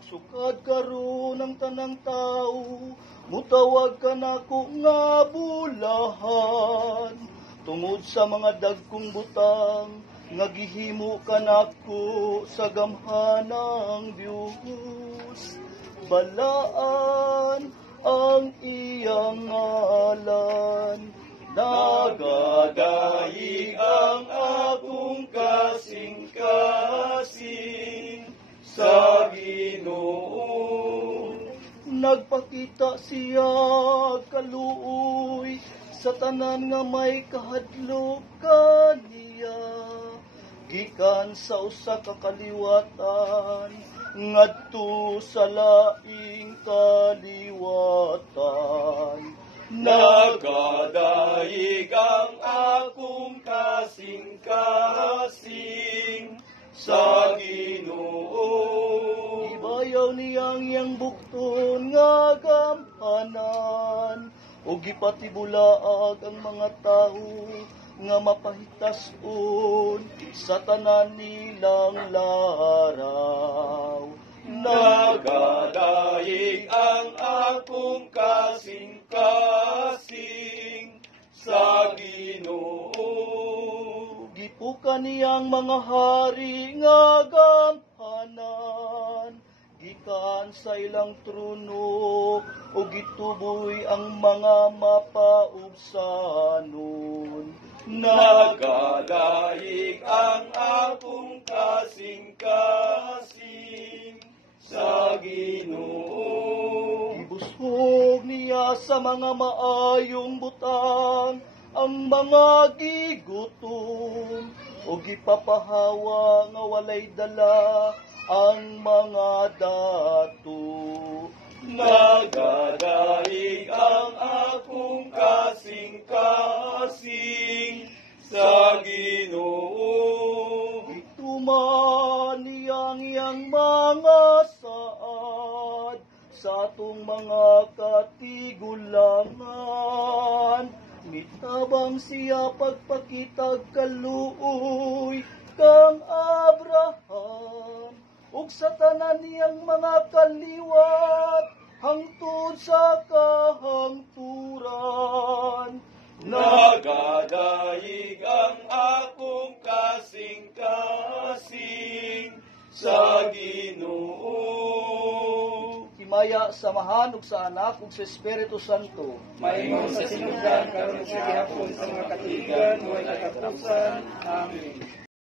ug sukad karon ang tanang tao, mutawag ka nako nga bulahan. Tungod sa mga dagkong butang, nga gihimo ka nako sa gamhanang Dios. Balaan ang iyang ngalan, nagadaig ang akong kasing-kasing sa Ginoo. Nagpakita siya kaluoy sa tanan nga may kahadlok kaniya, gikan sa usa ka kaliwatan ngadto sa laing kaliwatan. Nagadaig ang akong kasing-kasing sa Ginoo. Ibayaw niyang yang bukton nga gampanan, o gipatibulaag ang mga tao nga mapahitason sa tanan nilang laraw. Nagadaig ang akong kasing-kasing sa Ginoo. Gipukan niyang mga hari nga gampanan, gikan sa ilang trono, o gituboy ang mga mapaubsanon. Nagadaig ang akong kasing-kasing sa Ginoo. Ibusog niya sa mga maayong butang ang mga gigutom, o gipapahawa nga walay dala ang mga dato. Nagadaig ang akong kasing-kasing sa Ginoo. Ituman niyang iyang mga saad sa atong mga katigulangan. Nitabang siya pagpakitag kaluoy kang Abraham, ug sa tanan niyang mga kaliwat hangtod sa kahangturan. Nagadaig ang akong kasing-kasing sa Ginoo. Himaya samahan ug sa Anak ug sa Espiritu Santo. Mahimong sa sinugdan karon sa gihapon sa mga katigan, huwag katapusan. Amen.